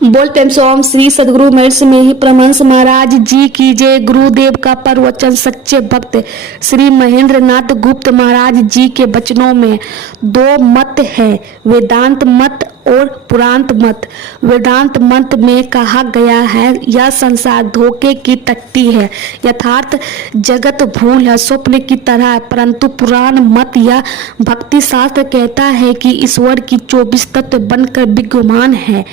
बोल प्रेम से ओम श्री सदगुरु महर्षि में ही परमहंस महाराज जी की जय। गुरुदेव का प्रवचन सच्चे भक्त श्री महेंद्र नाथ गुप्त महाराज जी के वचनों में दो मत है, वेदांत मत और पुरांत मत। वेदांत मत में कहा गया है यह संसार धोखे की टट्टी है, यथार्थ जगत भूल है, स्वप्न की तरह है। परंतु पुराण मत या भक्ति शास्त्र कहता है कि ईश्वर की 24 तत्व बनकर विद्यमान है,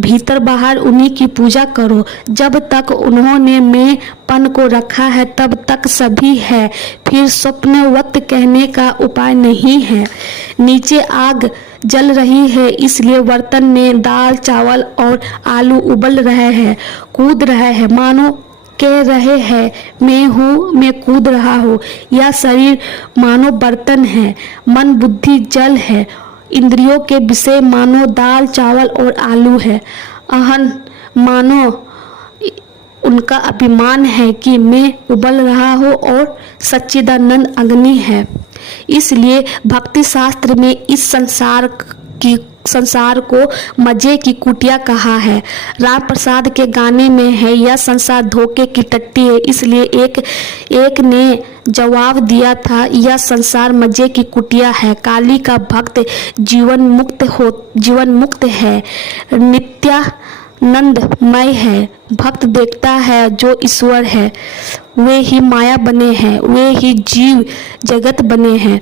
भीतर बाहर उन्हीं की पूजा करो। जब तक उन्होंने मैंपन को रखा है तब तक सभी है, फिर स्वप्नवत कहने का उपाय नहीं है। नीचे आग जल रही है इसलिए बर्तन में दाल चावल और आलू उबल रहे हैं, कूद रहे हैं, मानो कह रहे हैं मैं हूँ, मैं कूद रहा हूँ। यह शरीर मानो बर्तन है, मन बुद्धि जल है, इंद्रियों के विषय मानो दाल चावल और आलू है, अहन मानो उनका अभिमान है कि मैं उबल रहा हूँ और सच्चिदानंद अग्नि है। इसलिए भक्ति शास्त्र में इस संसार को मजे की कुटिया कहा है। राम प्रसाद के गाने में है यह संसार धोखे की टट्टी है। इसलिए एक ने जवाब दिया था यह संसार मजे की कुटिया है। काली का भक्त जीवन मुक्त है, नित्यानंदमय है। भक्त देखता है जो ईश्वर है, वे ही माया बने हैं, वे ही जीव जगत बने हैं।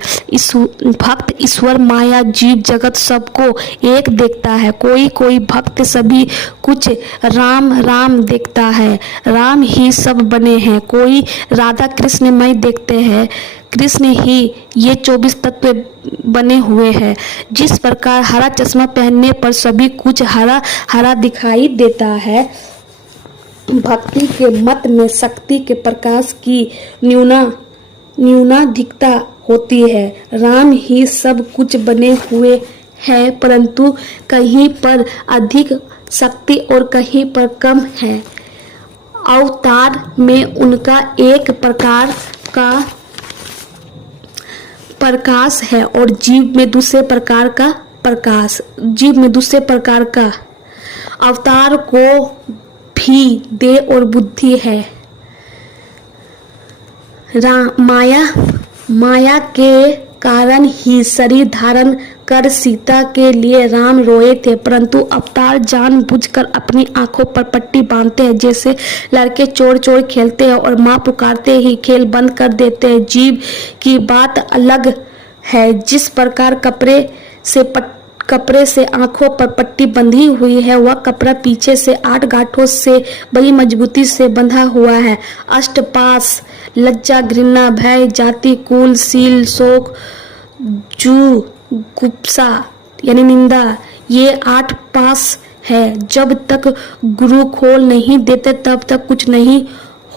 भक्त ईश्वर माया जीव जगत सबको एक देखता है। कोई भक्त सभी कुछ राम राम देखता है, राम ही सब बने हैं। कोई राधा कृष्णमय देखते हैं, कृष्ण ही ये 24 तत्व बने हुए हैं। जिस प्रकार हरा चश्मा पहनने पर सभी कुछ हरा हरा दिखाई देता है, भक्ति के मत में शक्ति के प्रकाश की न्यूनाधिकता होती है। राम ही सब कुछ बने हुए हैं, परंतु कहीं पर अधिक शक्ति और कहीं पर कम है। अवतार में उनका एक प्रकार का प्रकाश है और जीव में दूसरे प्रकार का अवतार को भी देह और बुद्धि है। माया के कारण ही शरीर धारण कर सीता के लिए राम रोए थे, परंतु अवतार जानबूझकर अपनी आंखों पर पट्टी बांधते हैं। जैसे लड़के चोर खेलते हैं और माँ पुकारते ही खेल बंद कर देते हैं। जीव की बात अलग है। जिस प्रकार कपड़े से आंखों पर पट्टी बंधी हुई है, वह कपड़ा पीछे से 8 गांठों से बड़ी मजबूती से बंधा हुआ है। अष्टपाश लज्जा घृणा भय जाति कुल शील शोक गुप्सा यानी निंदा, ये 8 पास है। जब तक गुरु खोल नहीं देते तब तक कुछ नहीं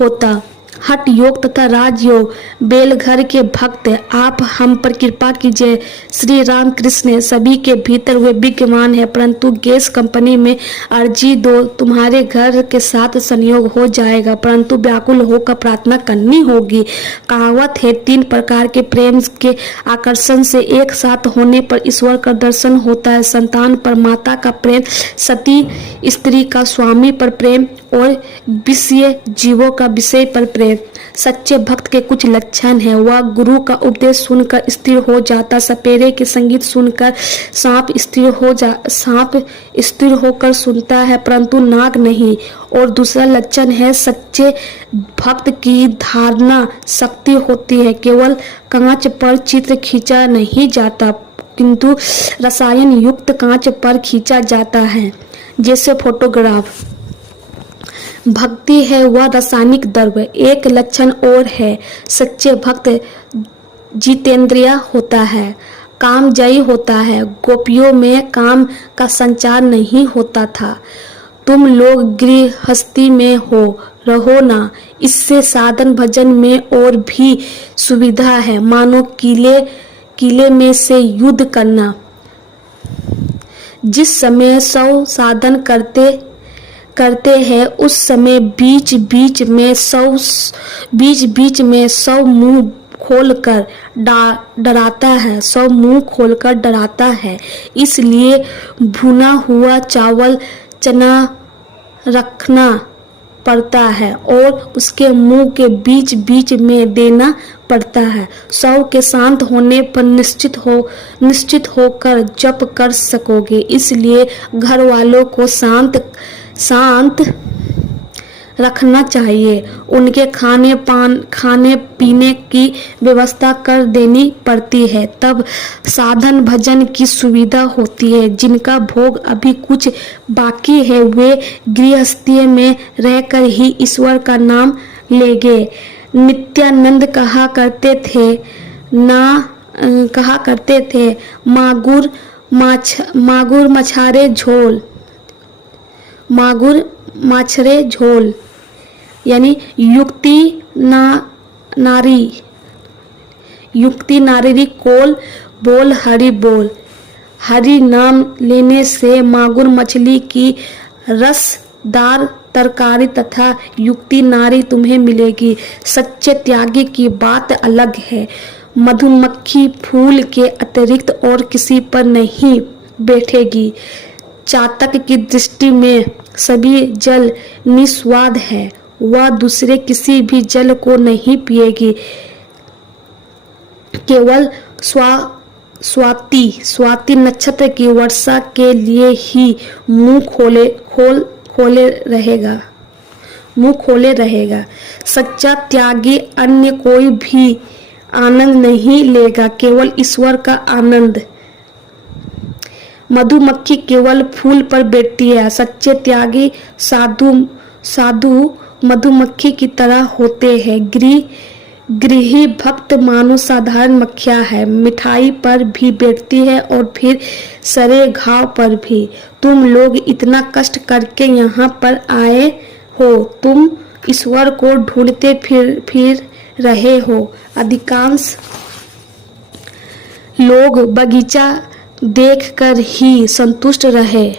होता। हठ योग तथा राजयोग। बेलघर के भक्त आप हम पर कृपा कीजिए। श्री राम कृष्ण सभी के भीतर वे विद्यमान है, परंतु गैस कंपनी में अर्जी दो, तुम्हारे घर के साथ संयोग हो जाएगा, परंतु व्याकुल होकर प्रार्थना करनी होगी। कहावत है 3 प्रकार के प्रेम के आकर्षण से एक साथ होने पर ईश्वर का दर्शन होता है। संतान पर माता का प्रेम, सती स्त्री का स्वामी पर प्रेम और विषय जीवों का विषय पर प्रेम। सच्चे भक्त के कुछ लक्षण हैं। वह गुरु का उपदेश सुनकर स्थिर हो जाता, सपेरे के संगीत सुनकर सांप स्थिर होकर सुनता है, परंतु नाग नहीं। और दूसरा लक्षण है सच्चे भक्त की धारणा शक्ति होती है। केवल कांच पर चित्र खींचा नहीं जाता, किंतु रसायन युक्त कांच पर खींचा जाता है, जैसे फोटोग्राफ। भक्ति है वह रासायनिक द्रव्य। एक लक्षण और है, सच्चे भक्त जितेंद्रिय होता है, कामजयी होता है। गोपियों में काम का संचार नहीं होता था। तुम लोग गृहस्थी में रहो ना, इससे साधन भजन में और भी सुविधा है, मानो किले में से युद्ध करना। जिस समय 100 साधन करते हैं उस समय बीच बीच में 100 मुंह खोलकर डराता है, 100 मुंह खोलकर डराता है। इसलिए भुना हुआ चावल चना रखना पड़ता है और उसके मुंह के बीच बीच में देना पड़ता है। सौ के शांत होने पर निश्चित होकर जप कर सकोगे। इसलिए घर वालों को शांत रखना चाहिए। उनके खाने पीने की व्यवस्था कर देनी पड़ती है, तब साधन भजन की सुविधा होती है। जिनका भोग अभी कुछ बाकी है वे गृहस्थी में रहकर ही ईश्वर का नाम लेंगे। नित्यानंद कहा करते थे मागुर मछारे झोल, यानी युक्ति नारी कोल बोल हरि बोल। हरि नाम लेने से मागुर मछली की रसदार तरकारी तथा युक्ति नारी तुम्हें मिलेगी। सच्चे त्यागी की बात अलग है। मधुमक्खी फूल के अतिरिक्त और किसी पर नहीं बैठेगी। चातक की दृष्टि में सभी जल निस्वाद है। वह दूसरे किसी भी जल को नहीं पिएगी। केवल स्वाति नक्षत्र की वर्षा के लिए ही मुंह खोले रहेगा। सच्चा त्यागी अन्य कोई भी आनंद नहीं लेगा, केवल ईश्वर का आनंद। मधुमक्खी केवल फूल पर बैठती है। सच्चे त्यागी साधु मधुमक्खी की तरह होते हैं। गृही भक्त मानो साधारण मक्खियां है। मिठाई पर भी बैठती है और फिर सरे घाव पर भी। तुम लोग इतना कष्ट करके यहाँ पर आए हो, तुम ईश्वर को ढूंढते फिर रहे हो। अधिकांश लोग बगीचा देखकर ही संतुष्ट रहे।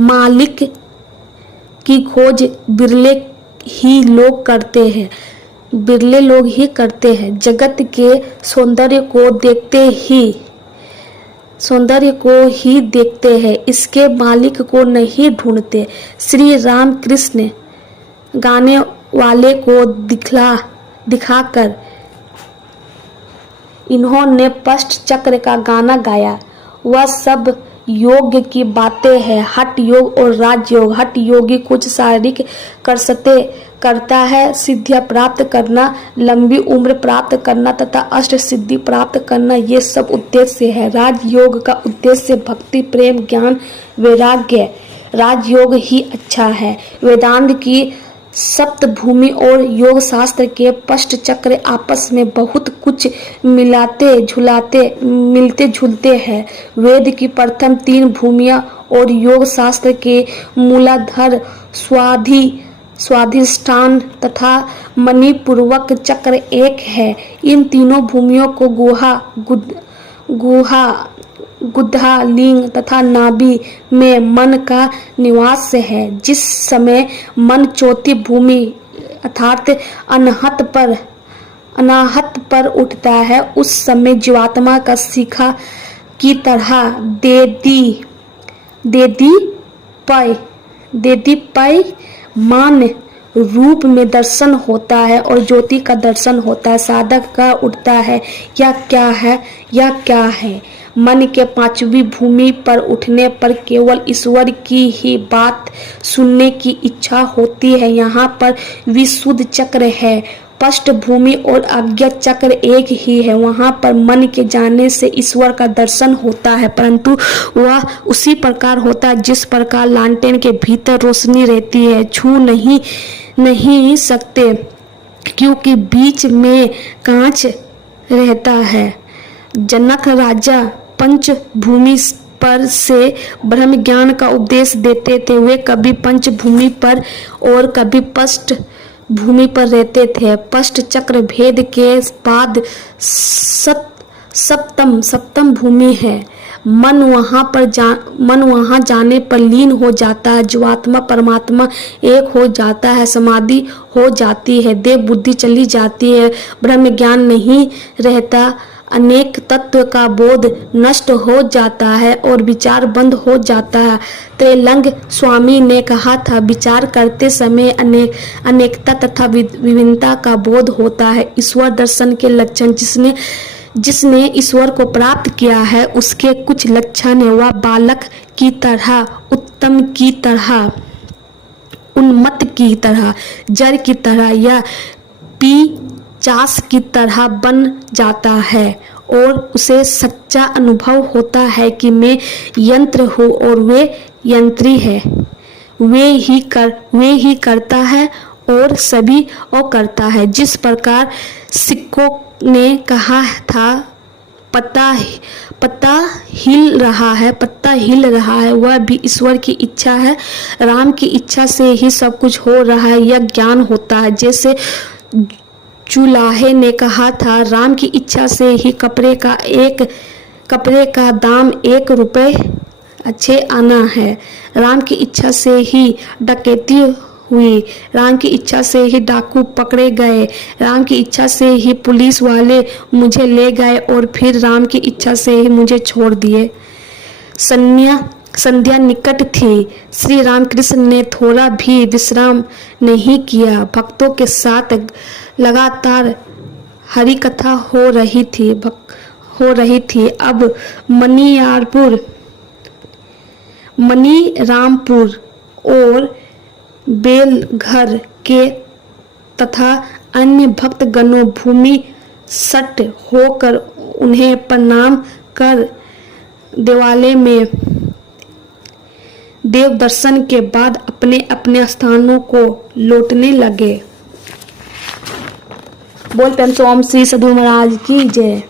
मालिक की खोज बिरले लोग ही करते हैं। जगत के सौंदर्य को ही देखते हैं, इसके मालिक को नहीं ढूंढते। श्री राम कृष्ण गाने वाले को दिखाकर इन्होंने पष्ट चक्र का गाना गाया। वह सब योग की बातें हैं, हठ योग और राजयोग। हठ योगी कुछ शारीरिक करता है, सिद्धियां प्राप्त करना, लंबी उम्र प्राप्त करना तथा अष्ट सिद्धि प्राप्त करना, ये सब उद्देश्य है। राजयोग का उद्देश्य भक्ति, प्रेम, ज्ञान, वैराग्य। राजयोग ही अच्छा है। वेदांत की सप्तभूमि और योग शास्त्र के पष्ट चक्र आपस में बहुत कुछ मिलते जुलते हैं। वेद की प्रथम 3 भूमियां और योग शास्त्र के मूलाधार स्वाधिष्ठान तथा मणिपूर्वक चक्र एक है। इन तीनों भूमियों को गुद्धा, लिंग तथा नाभि में मन का निवास है। जिस समय मन चौथी भूमि अर्थात अनाहत पर उठता है, उस समय जीवात्मा का शिखा की तरह देदीपय मान रूप में दर्शन होता है और ज्योति का दर्शन होता है। साधक का उठता है, यह क्या है। मन के 5वीं भूमि पर उठने पर केवल ईश्वर की ही बात सुनने की इच्छा होती है। यहाँ पर विशुद्ध चक्र है। पष्ट भूमि और आज्ञा चक्र एक ही है। वहाँ पर मन के जाने से ईश्वर का दर्शन होता है, परंतु वह उसी प्रकार होता है जिस प्रकार लालटेन के भीतर रोशनी रहती है। छू नहीं सकते क्योंकि बीच में कांच रहता है। जनक राजा पंचभूमि पर से ब्रह्म ज्ञान का उपदेश देते थे। वे कभी पंचभूमि पर और कभी पष्ट भूमि पर रहते थे। पष्ट चक्र भेद के बाद सप्तम भूमि है। मन वहाँ जाने पर लीन हो जाता है। जीवात्मा परमात्मा एक हो जाता है। समाधि हो जाती है। देह बुद्धि चली जाती है। ब्रह्म ज्ञान नहीं रहता। अनेक तत्व का बोध नष्ट हो जाता है और विचार बंद हो जाता है। त्रैलंग स्वामी ने कहा था, विचार करते समय अनेकता तथा विभिन्नता का बोध होता है। ईश्वर दर्शन के लक्षण जिसने ईश्वर को प्राप्त किया है, उसके कुछ लक्षण है। वह बालक की तरह, उत्तम की तरह, उन्मत्त की तरह, जड़ की तरह या पिशाच की तरह बन जाता है और उसे सच्चा अनुभव होता है कि मैं यंत्र हूँ और वे यंत्री है। वे ही करता है और सभी और करता है। जिस प्रकार सिक्कों ने कहा था, पत्ता हिल रहा है, वह भी ईश्वर की इच्छा है। राम की इच्छा से ही सब कुछ हो रहा है, यह ज्ञान होता है। जैसे चुलाहे ने कहा था, राम की इच्छा से ही कपड़े का दाम 1 रुपये अच्छे आना है। राम की इच्छा से ही डकैती हुई, राम की इच्छा से ही डाकू पकड़े गए, राम की इच्छा से ही पुलिस वाले मुझे ले गए और फिर राम की इच्छा से ही मुझे छोड़ दिए। संध्या निकट थी। श्री रामकृष्ण ने थोड़ा भी विश्राम नहीं किया। भक्तों के साथ लगातार हरि कथा हो रही थी। अब मनीरामपुर और बेलघर के तथा अन्य भक्तगणों भूमि सट होकर उन्हें प्रणाम कर देवालय में देव दर्शन के बाद अपने अपने स्थानों को लौटने लगे। बोल प्रेम से ओम श्री सद्गुरु महाराज की जय।